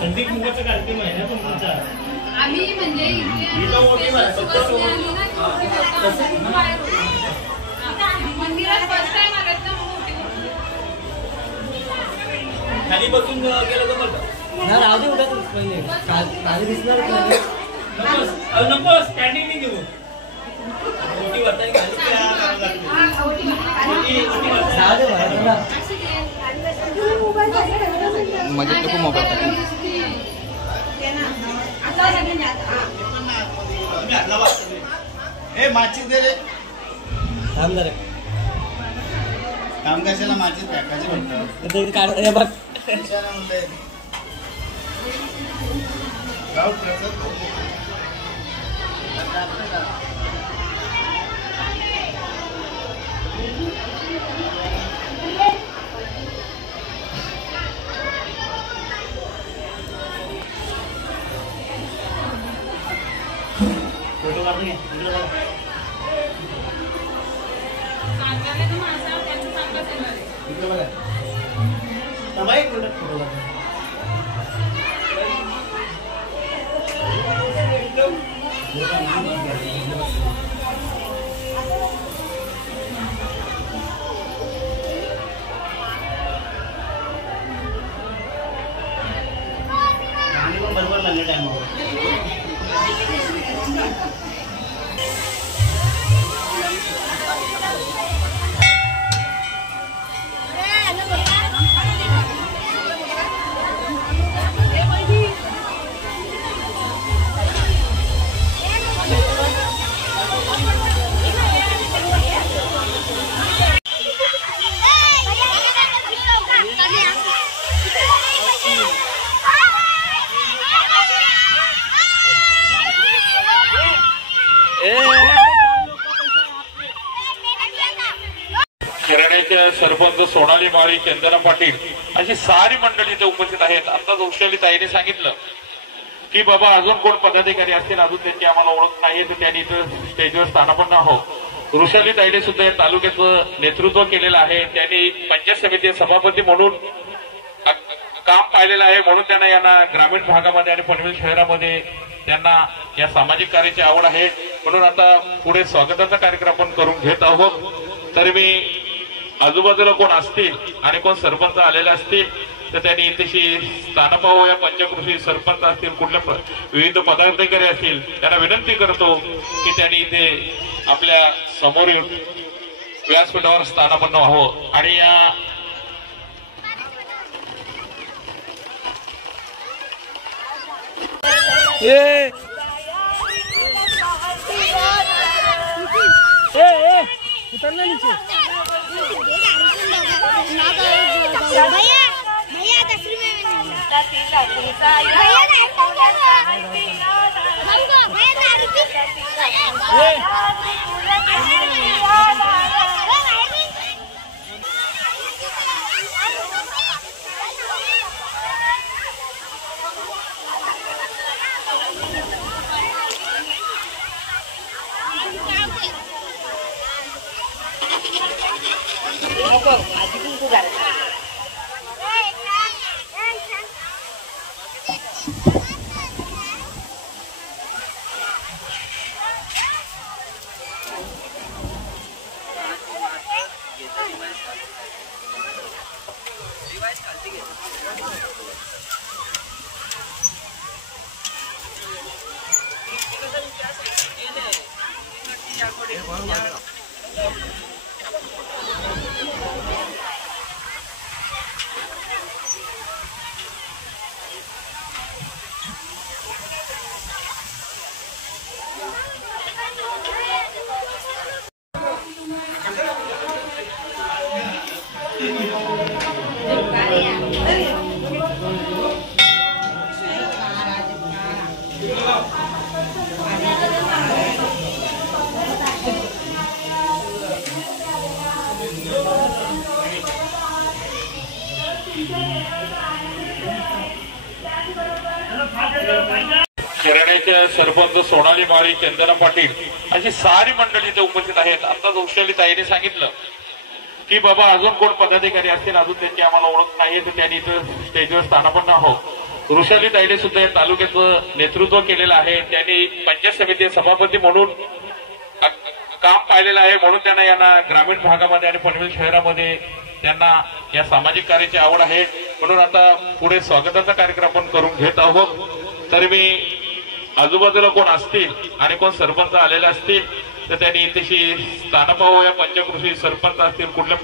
थंडीत मुगाचा कार्यक्रम आहे ना तुमचा. आम्ही म्हणजे मंदिरात फर्स्ट टाइम आलात ना. खाली बसून गेलं तर बघा राहू दे. उद्या दिसणार नको स्टँडिंग नाही घेऊ. मोठी वर्तानी मजेत नको मोबाईल माचीस दे रे. काम कशाला माचीस टाकायचे म्हणतात. फोटो काढून घे. बरोबर लागले टाइमवर. घराण्याच्या सरपंच सोनाली माळी, चंदना पाटील अशी सारी मंडळी इथे उपस्थित आहेत. आताच वृषाली ताईने सांगितलं की बाबा अजून कोण पदाधिकारी असतील, अजून त्यांची आम्हाला ओळख नाही, तर त्यांनी इथं स्टेजवर स्थानापन्न आहोत. वृषाली ताईने सुद्धा या तालुक्याचं नेतृत्व केलेलं आहे. त्यांनी पंचायत समिती सभापती म्हणून काम पाहिलेलं आहे, म्हणून त्यांना यांना ग्रामीण भागामध्ये आणि पनवेल शहरामध्ये त्यांना या सामाजिक कार्याची आवड आहे. म्हणून आता पुढे स्वागताचा कार्यक्रम आपण करून घेत आहोत. तर मी आजूबाजूला कोण असतील आणि कोण सरपंच आलेले असतील तर त्यांनी इथेशी स्थानपाव या पंचकृषी सरपंच असतील, कुठल्या विविध पदाधिकारी असतील, त्यांना विनंती करतो की त्यांनी इथे आपल्या समोरील व्यासपीठावर स्थानापन्न व्हावं. आणि या उतरना नीचे. भैया भैया तस्वीर में खेड्याच्या सरपंच सोनाली माळी, चंदना पाटील अशी सारी मंडळी इथे उपस्थित आहेत. आताच वृषाली ताईने सांगितलं की बाबा अजून कोण पदाधिकारी असतील, अजून त्यांची आम्हाला ओळख नाही, तर त्यांनी इथं स्टेजवर स्थानापन्न आहोत. वृषाली ताईने सुद्धा या तालुक्याचं नेतृत्व केलेलं आहे. त्यांनी पंचायत समिती सभापती म्हणून काम पाहिलेलं आहे, म्हणून त्यांना यांना ग्रामीण भागामध्ये आणि पनवेल शहरामध्ये त्यांना या सामाजिक कार्याची आवड आहे. म्हणून आता पुढे स्वागताचा कार्यक्रम आपण करून घेत आहोत. तर मी आजूबाजूला कोण असतील आणि कोण सरपंच आलेले असतील तर त्यांनी इथेशी स्थानपाव या पंचकृषी सरपंच असतील, कुठल्या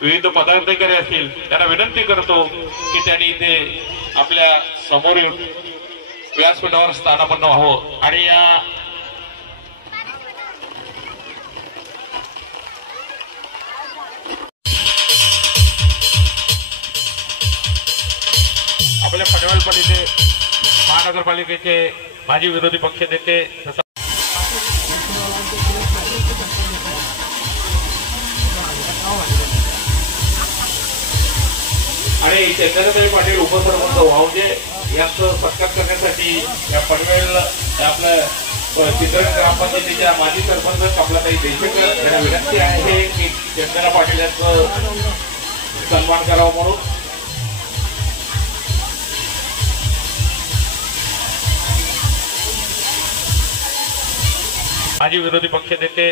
विविध पदाधिकारी असतील, त्यांना विनंती करतो की त्यांनी इथे आपल्या समोरील व्यासपीठावर स्थानापन्न व्हावं. आणि या आपल्या पनवेल पण इथे महानगरपालिकेचे माजी विरोधी पक्ष नेते आणि चंद्रकांत पाटील उपसरपंच वावजे यांचं सत्कार करण्यासाठी या पनवेल आपल्या चित्रण ग्रामपंचायतीच्या माजी सरपंच कमलाताई देशमुख यांना विनंती आहे की चंद्रना पाटील यांचं सन्मान करावा म्हणून. माजी विरोधी पक्ष नेते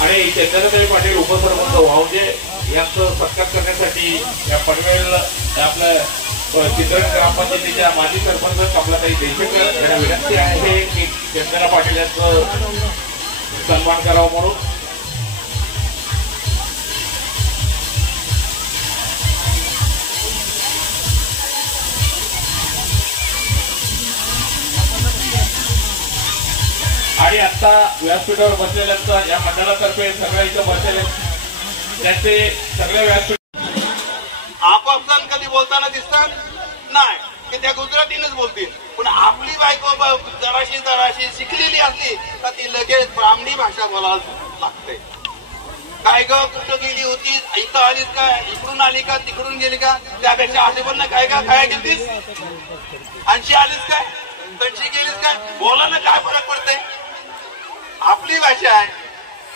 आणि चंद्रकांत पाटील उपसरपंच वावजे यांचं सत्कार करण्यासाठी या पनवेल आपल्या चित्रण ग्रामपंचायतीच्या माजी सरपंच कमलाताई देशमुख यांना विनंती आहे की चंद्रना पाटील यांचं सन्मान करावा म्हणून. आणि आता व्यासपीठावर बसलेल्यांचा या मंडळातर्फे सगळ्या इथं बसलेले त्यांचे सगळे व्यासपीठ आपापसात कधी बोलताना दिसतात नाही की त्या गुजरातीनच बोलतील, पण आपली बायको जराशी शिकलेली असली तर ती लगेच ब्राह्मणी भाषा बोलायला लागते. काय ग कुठं गेली होती, इथं आलीस का, इकडून आली का, तिकडून गेली का, त्यापेक्षा असे पण काय का काय गेलीस, आणशी आलीस काय, तशी गेलीस काय, बोलायला काय फरक पडते. आपली भाषा आहे,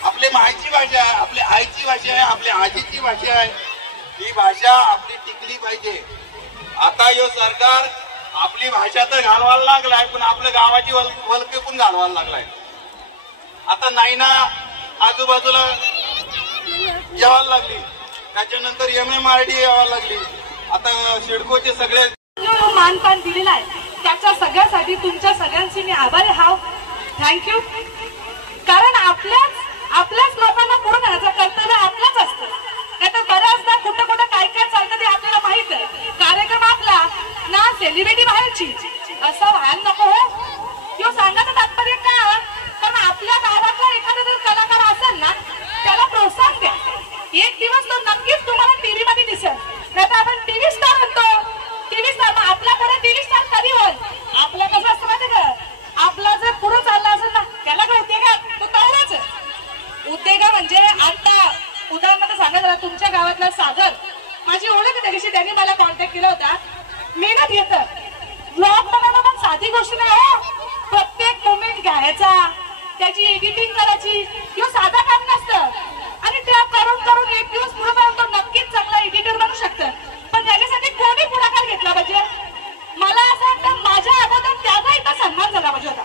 आपली मायची भाषा आहे, आपल्या आईची भाषा आहे, आपल्या आजीची भाषा आहे. ही भाषा आपली टिकली पाहिजे. आता यो सरकार आपली भाषा तर घालवायला लागलाय, पण आपल्या गावाची वलके पण घालवायला लागलाय. आता नाही ना आजूबाजूला यावायला लागली, त्याच्यानंतर MMRD यावायला लागली, आता सिडकोचे सगळे मानपान दिलेला आहे, त्याच्या सगळ्यासाठी तुमच्या सगळ्यांची मी आभारी हाव. थँक्यू. कारण आपल्याच लोकांना पुढे नेण्याचं कर्तव्य आपलंच असतं. नाहीतर बऱ्याचदा कुठं कुठं काय काय चालतं ते आपल्याला माहित आहे. कार्यक्रम आपला ना सेलिब्रिटी बाहेरची असं व्हायला नको हो. किंवा सांगायचं तात्पर्य का, कारण आपल्या गावातला एखादा जर कलाकार असेल ना त्याला प्रोत्साहन द्या. एक दिवस तो नक्कीच तुम्हाला टीव्ही मध्ये दिसेल. नाहीतर आपण टीव्ही स्टार म्हणतो, टीव्ही स्टार, आपल्या पुढे टीव्ही स्टार कधी होईल. आपलं कसं असतं माहिती का, आपला जर पुढे चालला असेल ना त्याला काय उद्योग तो तयारच उद्योग. म्हणजे आता उदाहरणार्थ सांगा, तुमच्या गावातला सागर, माझी ओळख त्याच्याशी त्यांनी मला कॉन्टॅक्ट केला होता. मेहनत घेतं, ब्लॉग बनवणं पण साधी गोष्ट नाही हो. प्रत्येक मोमेंट घ्यायचा, त्याची एडिटिंग करायची, किंवा साधा काम नसतं. आणि त्या करून करून एक दिवस पुढे जाऊन तो नक्कीच चांगला एडिटर बनू शकतं. पण त्याच्यासाठी कोणी पुढाकार घेतला पाहिजे. मला असं वाटतं माझ्या अगोदर त्याचा इथं सन्मान झाला पाहिजे होता.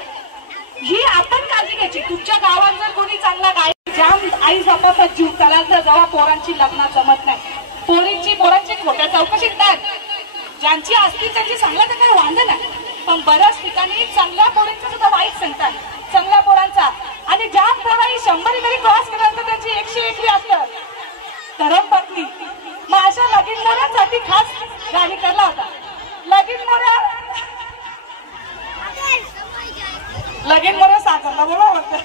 ही आपण काळजी घ्यायची. तुमच्या गावात जर कोणी चांगला गाय जाम आई बापाचा जीव त्याला जर जेव्हा पोरांची लग्न जमत नाही, पोरांची खोट्या चौकशीत नाही, ज्यांची असतील त्यांची सांगला तर काही वांध नाही. पण बऱ्याच ठिकाणी चांगल्या पोरांचा सुद्धा वाईट सांगतात, चांगल्या पोरांचा. आणि ज्या पोरांनी 100 जरी क्रॉस केल्यानंतर त्यांची 101 असतं धरम पत्नी. मग अशा लगीन मोऱ्यासाठी खास गाणी करला होता. लगीन मोऱ्या सागरला बोला होतं.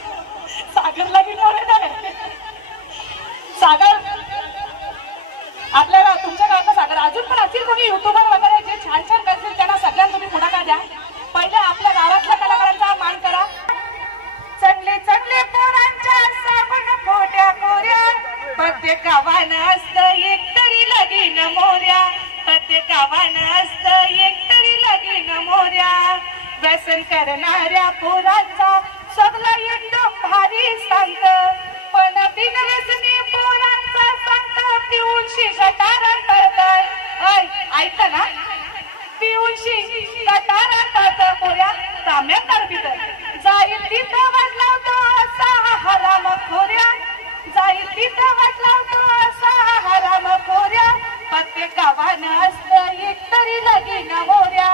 सागर लगीन मोरे नाही, सागर आपल्याला तुमच्या गावातला सागर. अजून पण असतील कोणी युट्यूबर वगैरे जे छान छान करतील त्यांना सगळ्यांना तुम्ही पुढाकार द्या. पहिले आपल्या गावातल्या कलाकारांचा मान करा. चांगले चांगले पोरांच्या साबण पोट्या पोऱ्या प्रत्येक गावानं असतं मोर्या प्रत्येक गावानं असतं एकतरी लगीन मोर्या व्यसन करणाऱ्या पोरांचा सगळं एकदम भारी सांगत पण बिनव्यसनी पोरांचा सांगत पिऊशी गटारा करताय ऐका ना पिऊशी गटारा करत पोऱ्या ताम्या तरबीत जाईल तिथं वाटलावतो असा हराम खोऱ्या जाईल तिथं वाटलावतो असा हराम खोऱ्या प्रत्येक गावानं असतं एकतरी लगीन मोर्या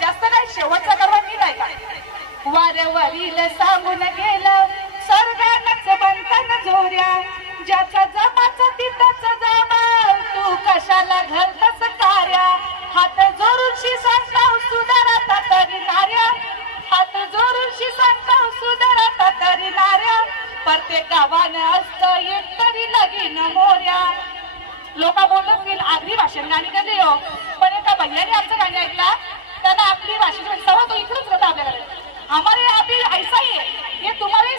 जास्त नाही शेवटचा करवा नीट आहे का वारवरील सांगून गेलं स्वर्गानच बंधन जोऱ्या ज्याचा जमाचा तिथंच जमा तू कशाला घालतस कार्या हात जोरूनशी सांगताव सुधारता तरी नाऱ्या हात जोरूनशी सांगताव सुधारता तरी नाऱ्या प्रत्येक गावानं असतं एकतरी लगीन मोर्या लोक बोलत गेल आगरी भाषण गाणी कधी हो पण एका भैयाने आमचं गाणी ऐकला त्यांना आपली भाषेची सवय तो इकडूच होता आपल्याकडे हमारे यहाँ भी ऐसा ही है ये तुम्हारे